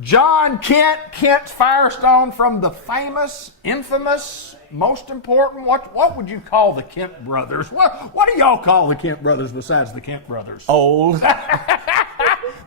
John Kent Firestone from the famous, infamous, most important, what would you call the Kent brothers? What do y'all call the Kent brothers besides the Kent brothers? Old.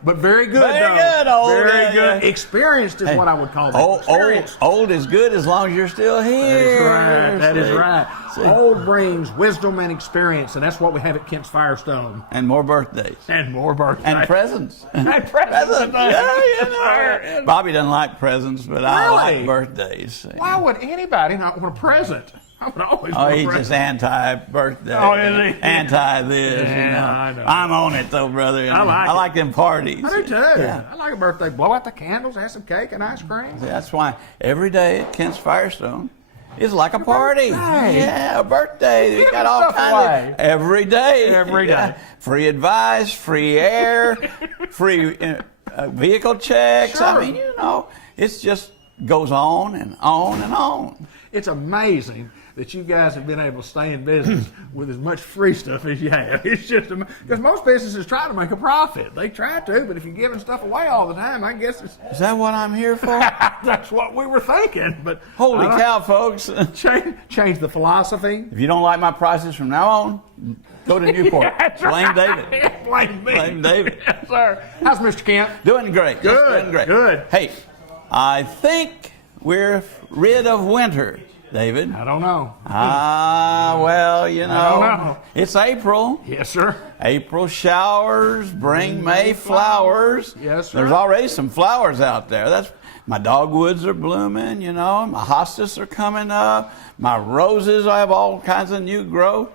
But very good, Very though. good, old. Very good. Yeah. Experienced is what I would call them. Experienced. Old is good as long as you're still here. That is right. See? Old brings wisdom and experience, and that's what we have at Kent's Firestone. And more birthdays. And more birthdays. And presents. And presents. Yeah. Bobby doesn't like presents, but I Really? like birthdays. Why would anybody not want a present? I would always Oh, want a he's present. just anti-birthday. Oh, is he? Anti this. Yeah, I know. I'm on it though, brother. I like it. them parties. I do too. Yeah. I like a birthday. Blow out the candles, have some cake and ice cream. That's why every day at Kent's Firestone is like a party. birthday. Yeah, a birthday. You Give got me all stuff kinds away. of every day. Every day. Free advice, free air, free vehicle checks. Sure. I mean, it's just goes on and on and on. It's amazing that you guys have been able to stay in business with as much free stuff as you have. It's just because most businesses try to make a profit. They try to, but if you're giving stuff away all the time, I guess Is that what I'm here for? that's what we were thinking. But Holy cow, folks. change the philosophy. If you don't like my prices from now on, go to Newport. Blame David. Blame me. Blame David. Yes, sir. How's Mr. Kent? Doing great. Just Good, doing great. good. Hey, I think we're rid of winter, David. I don't know. Well, don't know. It's April. Yes, sir. April showers bring May flowers. Yes, sir. There's already some flowers out there. My dogwoods are blooming, My hostas are coming up. My roses, I have all kinds of new growth.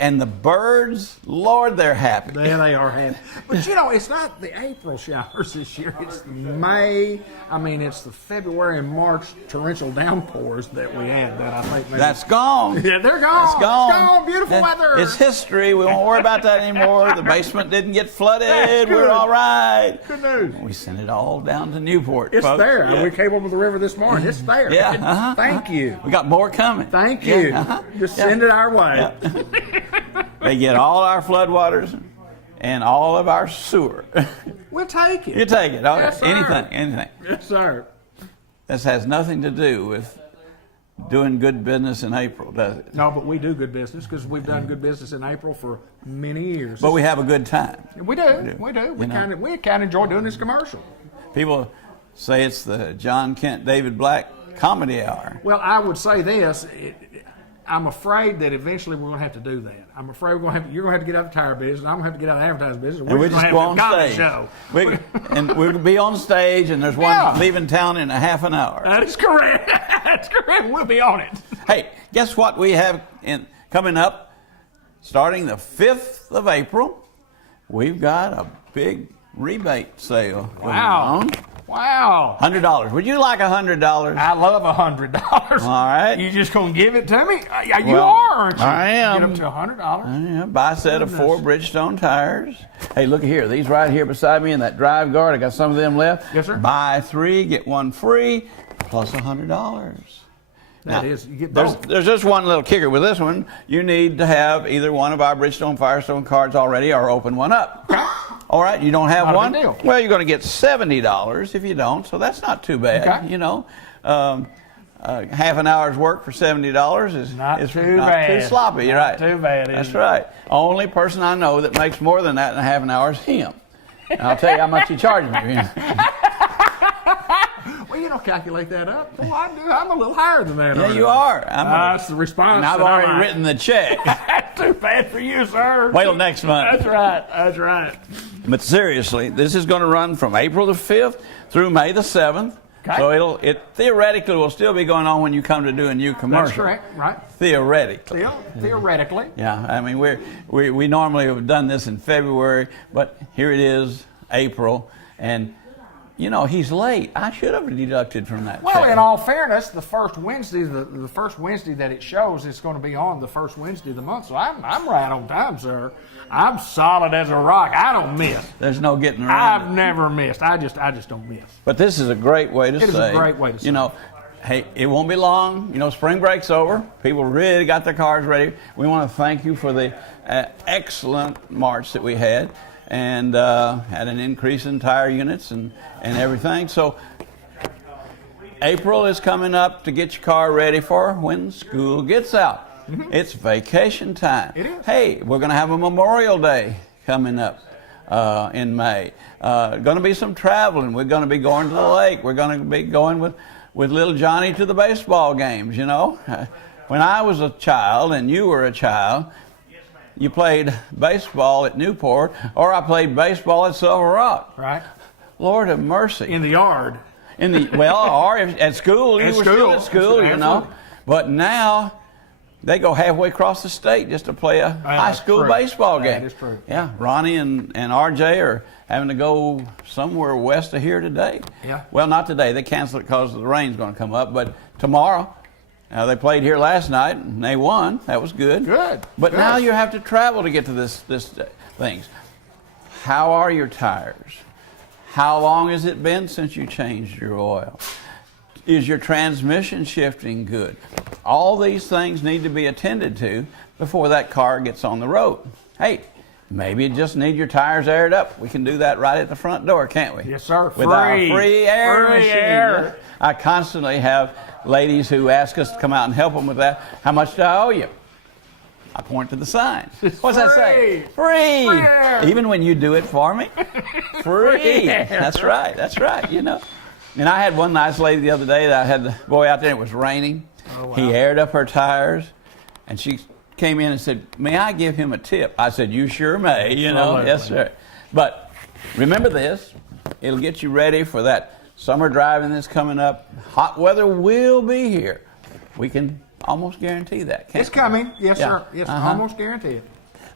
And the birds, Lord, they're happy. There they are happy. But it's not the April showers this year. It's the May. It's the February and March torrential downpours that we had that I think maybe. That's gone. Yeah, they're gone. It's gone. It's gone. Beautiful weather. It's history. We won't worry about that anymore. The basement didn't get flooded. That's We're good. all right. Good news. We sent it all down to Newport, It's folks. there. Yeah. We came over the river this morning. It's there. Yeah. Thank you. We got more coming. Thank you. Yeah, Just send it our way. They get all our floodwaters and all of our sewer. We'll take it. You take it. Okay. Yes, sir. Anything. Yes, sir. This has nothing to do with doing good business in April, does it? No, but we do good business because we've done good business in April for many years. But we have a good time. We do. We do. We kind of enjoy doing this commercial. People say it's the John Kent, David Black comedy hour. Well, I would say this. I'm afraid that eventually we're going to have to do that. I'm afraid you're going to have to get out of the tire business. I'm going to have to get out of the advertising business. And we just just going go to have on a comedy stage. show. And we'll be on stage, and there's one Yeah. leaving town in a half an hour. That is correct. That's correct. We'll be on it. Hey, guess what we have coming up? Starting the 5th of April, we've got a big rebate sale going Wow. on. Wow. $100. Would you like $100? I love $100. All right. You just going to give it to me? Yeah, you Well, are, aren't you? I am. Get up to $100. Yeah, buy a set of 4 Bridgestone tires. Hey, look here. These right here beside me in that drive guard. I got some of them left. Yes, sir. Buy 3, get 1 free, plus $100. That Now, is, you get both. there's just one little kicker with this one. You need to have either one of our Bridgestone Firestone cards already or open one up. All right, you don't have Not a one? big deal. Well, you're going to get $70 if you don't, so that's not too bad. Okay. Half an hour's work for $70 is Not is too not bad. too sloppy. You're Not right. too bad, is That's it? right. Only person I know that makes more than that in a half an hour is him. And I'll tell you how much he charges me. Well, calculate that up. Well, I do. I'm a little higher than that. Yeah, you are. That's the response. And I've that already I'm written the check. That's too bad for you, sir. Wait till next month. That's right. That's right. But seriously, this is going to run from April the 5th through May the 7th. Okay. So it theoretically will still be going on when you come to do a new commercial. That's correct. Right. Theoretically. Theoretically. Yeah, I mean we normally have done this in February, but here it is, April, and he's late. I should have deducted from that. Well, check. in all fairness, the first Wednesday, the first Wednesday that it shows, it's going to be on the first Wednesday of the month. So I'm right on time, sir. I'm solid as a rock. I don't miss. There's no getting around I've it. never missed. I just don't miss. But this is a great way to say. It is a great way to say. Hey, it won't be long. Spring break's over. People really got their cars ready. We want to thank you for the excellent March that we had. and had an increase in tire units and everything. So April is coming up to get your car ready for when school gets out. It's vacation time. It is. Hey, we're going to have a Memorial Day coming up in May. Going to be some traveling. We're going to be going to the lake. We're going to be going with little Johnny to the baseball games, you know. When I was a child and you were a child, you played baseball at Newport, or I played baseball at Silver Rock. Right. Lord have mercy. In the yard. Or at school, you were still at school, you know. Absolutely. But now they go halfway across the state just to play a high school baseball game. That is true. Yeah, Ronnie and RJ are having to go somewhere west of here today. Yeah. Well, not today. They canceled it because the rain's going to come up. But tomorrow, they played here last night and they won. That was good. Good. But Good. now you have to travel to get to this things. How are your tires? How long has it been since you changed your oil? Is your transmission shifting good? All these things need to be attended to before that car gets on the road. Hey, maybe you just need your tires aired up. We can do that right at the front door, can't we? Yes, sir. With our Free. free air Free machine. air. I constantly have ladies who ask us to come out and help them with that. How much do I owe you? I point to the sign. What's that say? Free. Free air. Even when you do it for me? Free. air. That's right, you know. And I had one nice lady the other day that I had the boy out there, it was raining. Oh, wow. He aired up her tires, and she came in and said, may I give him a tip? I said, you sure may, you know. Absolutely. Yes, sir. But remember this, it'll get you ready for that summer driving that's coming up. Hot weather will be here. We can almost guarantee that, can't It's coming. Yes, Yeah. sir. Yes, Uh-huh. almost guaranteed.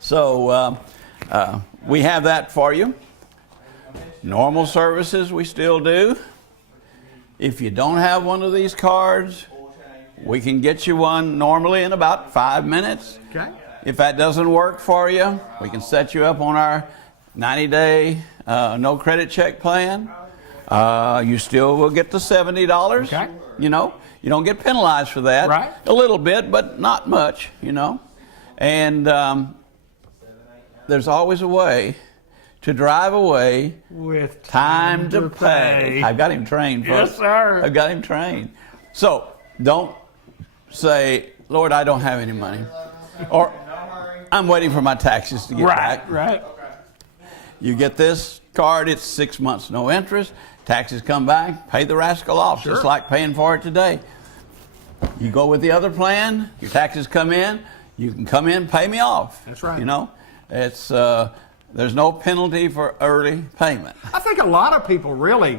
So we have that for you. Normal services we still do. If you don't have one of these cards, we can get you one normally in about 5 minutes. Okay. If that doesn't work for you, we can set you up on our 90-day no credit check plan. You still will get the $70. Okay. You know, you don't get penalized for that. Right. A little bit, but not much, you know. And there's always a way to drive away With time to pay. I've got him trained, folks. Yes, sir. I've got him trained. So don't say, Lord, I don't have any money. Or I'm waiting for my taxes to get back. Right. You get this card, it's 6 months, no interest. Taxes come back, pay the rascal off, just Sure. like paying for it today. You go with the other plan, your taxes come in, you can come in, pay me off. That's right. You know, it's there's no penalty for early payment. I think a lot of people really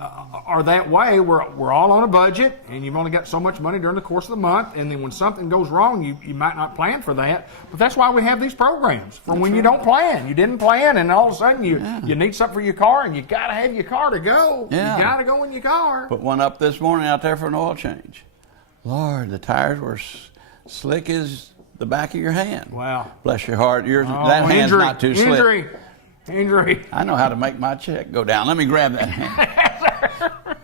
are that way. We're all on a budget, and you've only got so much money during the course of the month, and then when something goes wrong, you might not plan for that. But that's why we have these programs for when you don't plan. You didn't plan, and all of a sudden you need something for your car, and you got to have your car to go. Yeah. You got to go in your car. Put one up this morning out there for an oil change. Lord, the tires were slick as the back of your hand. Wow. Bless your heart. Yours, Oh, that hand's injury, not too slick. Injury. I know how to make my check go down. Let me grab that hand.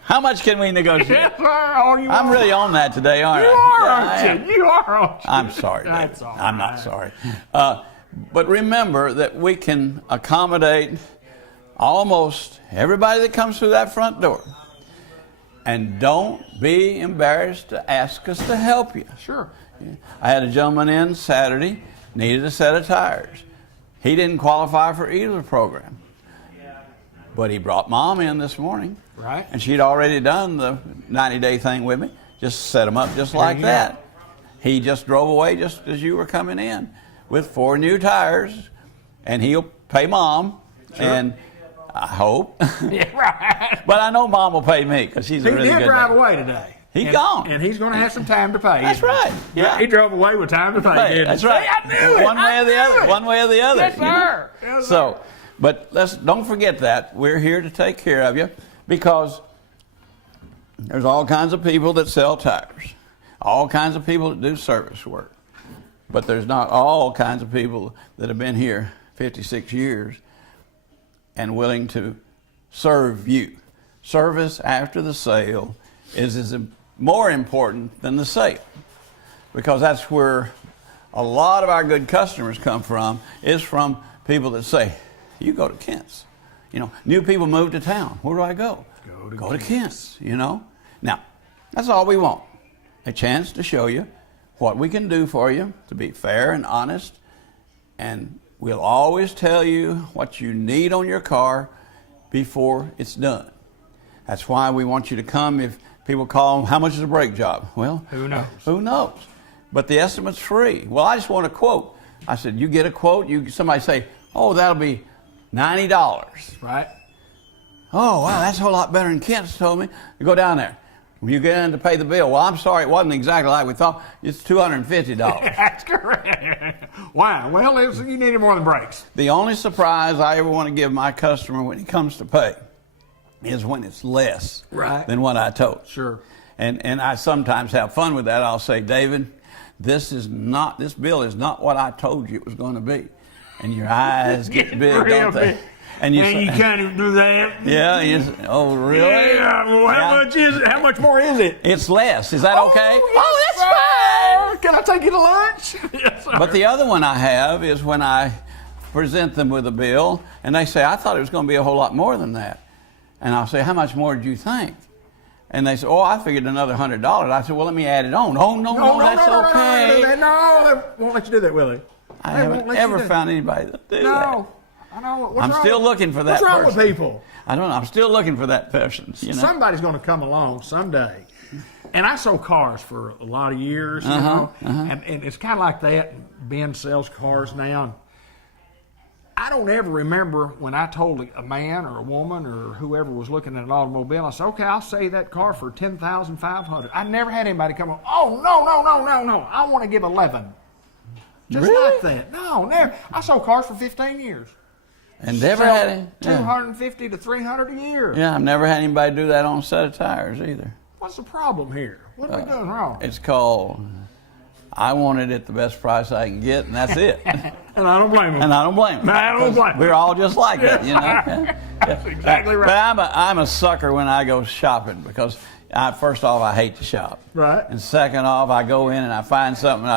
How much can we negotiate? Yes, sir. Oh, you I'm are. really on that today, aren't You I? are, Yeah, I aren't am. you? You are, aren't you? I'm sorry, David. That's all I'm not right. sorry. But remember that we can accommodate almost everybody that comes through that front door. And don't be embarrassed to ask us to help you. Sure. I had a gentleman in Saturday, needed a set of tires. He didn't qualify for either program. But he brought Mom in this morning. Right. And she'd already done the 90-day thing with me. Just set them up just like you go. that. He just drove away just as you were coming in with 4 new tires. And he'll pay Mom. Sure. And I hope. Yeah, right. But I know Mom will pay me because she's a He really did good drive lady. away today. He's gone. And he's going to have some time to pay. That's right. Yeah. He drove away with time to pay. Right, didn't that's he? right. See, I knew it. One way or the other. One way or the other. Yes, you know? sir. Yes, sir. So, but don't forget that we're here to take care of you because there's all kinds of people that sell tires, all kinds of people that do service work, but there's not all kinds of people that have been here 56 years and willing to serve you. Service after the sale is more important than the sale because that's where a lot of our good customers come from, is from people that say, you go to Kent's. You know, new people move to town. Where do I go? Go to Kent's, you know. Now, that's all we want. A chance to show you what we can do for you, to be fair and honest. And we'll always tell you what you need on your car before it's done. That's why we want you to come. If people call, how much is a brake job? Well, Who knows? Who knows? But the estimate's free. Well, I just want a quote. I said, you get a quote. Somebody say, oh, that'll be $90. Right? Oh, wow, that's a whole lot better than Kent's told me. You go down there. When you get in to pay the bill, well, I'm sorry, it wasn't exactly like we thought. It's $250. That's correct. Why? Well, you needed more than brakes. The only surprise I ever want to give my customer when he comes to pay is when it's less than what I told. Sure. And I sometimes have fun with that. I'll say, David, this bill is not what I told you it was going to be. And your eyes get big, don't they? And you kind of do that. Yeah. Oh, really? Yeah. Well, how much is it? How much more is it? It's less. Is that okay? Yes, That's fine. Can I take you to lunch? Yes, sir. But the other one I have is when I present them with a bill, and they say, I thought it was going to be a whole lot more than that. And I'll say, how much more did you think? And they say, oh, I figured another $100. I said, well, let me add it on. Oh, no, that's okay. No, they won't let you do that, will they? I haven't ever found anybody that do that. No. I know. I'm still looking for that person. What's wrong with people? I don't know. I'm still looking for that person. You know? Somebody's going to come along someday. And I sold cars for a lot of years, you know, and it's kind of like that. Ben sells cars now. I don't ever remember when I told a man or a woman or whoever was looking at an automobile, I said, okay, I'll sell that car for $10,500. I never had anybody come on, oh, no, I want to give 11. Just really? like that. No, never. I sold cars for 15 years. And never had any. $250 to $300 a year. Yeah, I've never had anybody do that on a set of tires either. What's the problem here? What are we doing wrong? It's called, I want it at the best price I can get, and that's it. And I don't blame them. And I don't blame them. I don't blame them. We're all just like that, you know. That's exactly right. But I'm a sucker when I go shopping because, first off, I hate to shop. Right. And second off, I go in and I find something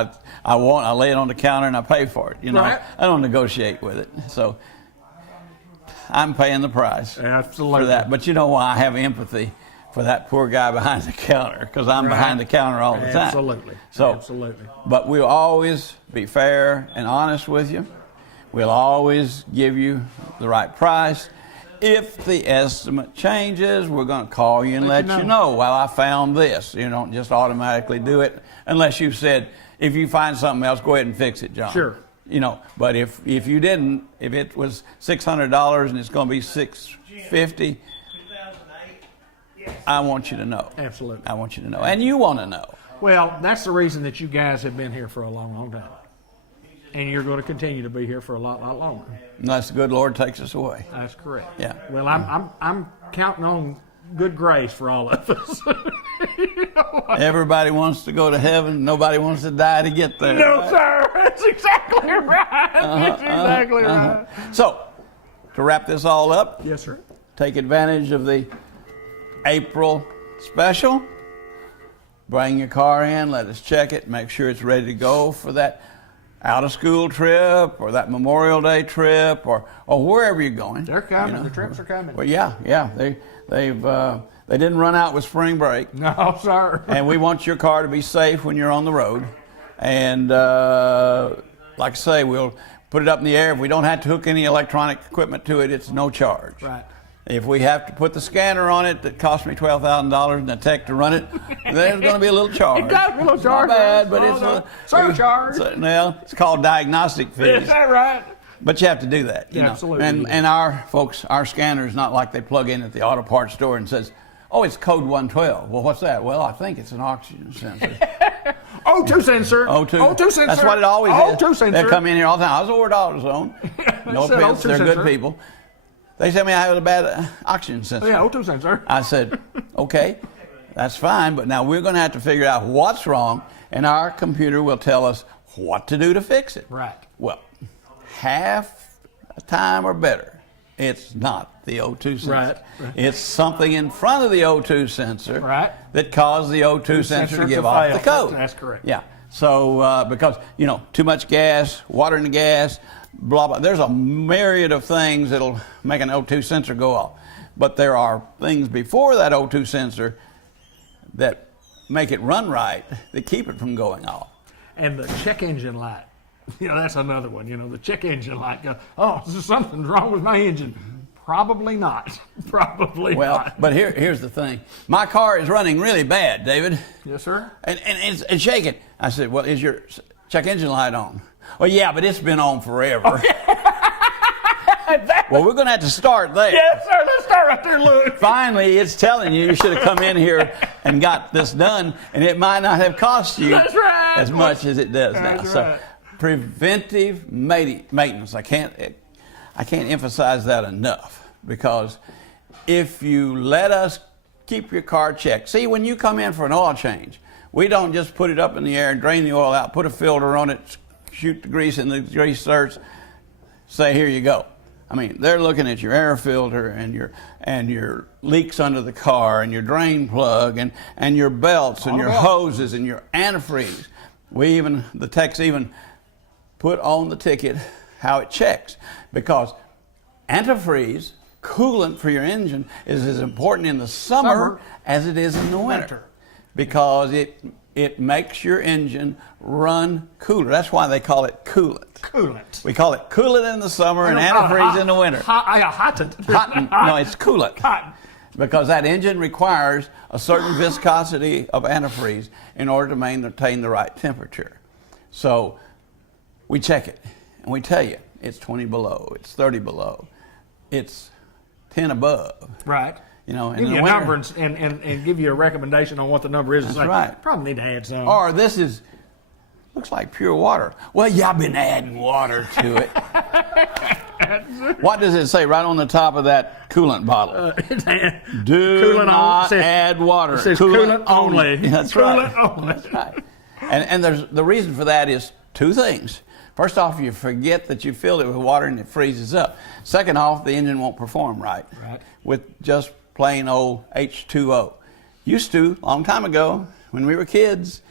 I want, I lay it on the counter and I pay for it. You know, right. I don't negotiate with it. So I'm paying the price Absolutely. for that. But you know why I have empathy for that poor guy behind the counter, because I'm behind the counter all the time. Absolutely. So, absolutely. But we'll always be fair and honest with you. We'll always give you the right price. If the estimate changes, we're going to call you and let you know. Well, I found this. You don't just automatically do it unless you said, if you find something else, go ahead and fix it, John. Sure. You know, but if you didn't, if it was $600 and it's going to be $650, I want you to know. Absolutely. I want you to know. And you want to know. Well, that's the reason that you guys have been here for a long, long time. And you're going to continue to be here for a lot, lot longer. Unless the good Lord takes us away. That's correct. Yeah. Well, I'm counting on good grace for all of us. Everybody wants to go to heaven. Nobody wants to die to get there. No, right? sir. That's exactly right. That's exactly right. So, to wrap this all up, Yes, sir. take advantage of the April special. Bring your car in, let us check it, make sure it's ready to go for that out-of-school trip or that Memorial Day trip or wherever you're going. They're coming. You know? The trips are coming. Well, yeah. They didn't run out with spring break. No, sir. And we want your car to be safe when you're on the road. And like I say, we'll put it up in the air. If we don't have to hook any electronic equipment to it, it's no charge. Right. If we have to put the scanner on it that cost me $12,000 and a tech to run it, there's going to be a little charge. It got a little charge. Not bad, but it's a surcharge. Well, it's called diagnostic fees. Is that right? But you have to do that. You know? Absolutely. And our folks, our scanner is not like they plug in at the auto parts store and says, oh, it's code 112. Well, what's that? Well, I think it's an oxygen sensor. O2 sensor. O2 sensor. That's what it always is. O2 sensor. They come in here all the time. I was over at AutoZone. No said offense, O2 they're sensor. good people. They tell me I have a bad oxygen sensor. Yeah, O2 sensor. I said, okay, that's fine, but now we're going to have to figure out what's wrong, and our computer will tell us what to do to fix it. Right. Well, half a time or better, it's not the O2 sensor. Right. It's something in front of the O2 sensor Right. that caused the O2 sensor to give off the code. That's correct. Yeah. So, because, you know, too much gas, water in the gas, blah, blah. There's a myriad of things that'll make an O2 sensor go off. But there are things before that O2 sensor that make it run right, that keep it from going off. And the check engine light, you know, that's another one. You know, the check engine light goes, oh, something's wrong with my engine. Probably not. Probably Well, not. but here's the thing. My car is running really bad, David. Yes, sir. And it's shaking. I said, well, is your check engine light on? Well, yeah, but it's been on forever. Well, we're going to have to start there. Yes, sir. Let's start right there, Louis. Finally, it's telling you should have come in here and got this done, and it might not have cost you That's right. as much as it does now. That's So, right. preventive maintenance. I can't emphasize that enough, because if you let us keep your car checked. See, when you come in for an oil change, we don't just put it up in the air and drain the oil out, put a filter on it, shoot the grease in the grease certs, say, here you go. I mean, they're looking at your air filter and your leaks under the car and your drain plug and your belts and your hoses and your antifreeze. The techs even put on the ticket how it checks, because antifreeze, coolant for your engine, is as important in the summer as it is in the winter, because it makes your engine run cooler. That's why they call it coolant. Coolant. We call it coolant in the summer and antifreeze in the winter. Hot. No, it's coolant. Hot. Because that engine requires a certain viscosity of antifreeze in order to maintain the right temperature. So we check it and we tell you it's 20 below, it's 30 below, it's 10 above. Right. You know, in give the you a winter, number and give you a recommendation on what the number is. That's It's like, right. Probably need to add some. or this looks like pure water. Well, yeah, I've been adding water to it. What does it say right on the top of that coolant bottle? Do Coolant not add water. It says coolant only. That's Coolant right. only. That's right. And the reason for that is two things. First off, you forget that you filled it with water and it freezes up. Second off, the engine won't perform right with just plain old H2O. Used to, a long time ago, when we were kids,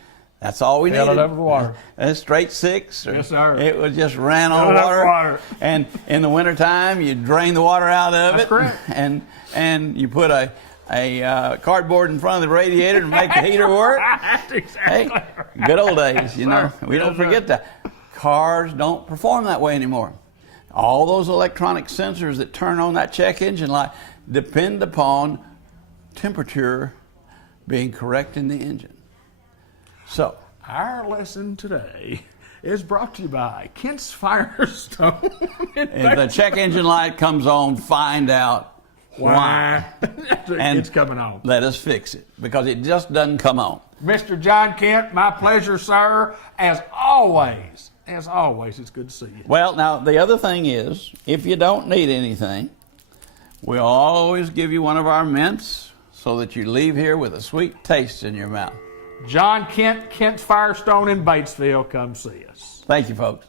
that's all we needed. Fill it up with water. A straight six. Yes, sir. It was just ran on Fill it up with water. water. And in the wintertime, you drain the water out of That's it. correct. And you put a cardboard in front of the radiator to make the heater work. That's exactly Hey, good old days, you know. We don't forget that. Cars don't perform that way anymore. All those electronic sensors that turn on that check engine light depend upon temperature being correct in the engine. So, Our lesson today is brought to you by Kent's Firestone. if the check engine light comes on, find out why. And It's coming on. let us fix it, because it just doesn't come on. Mr. John Kent, my pleasure, sir. As always, it's good to see you. Well, now, the other thing is, if you don't need anything, we'll always give you one of our mints so that you leave here with a sweet taste in your mouth. John Kent, Kent's Firestone in Batesville. Come see us. Thank you, folks.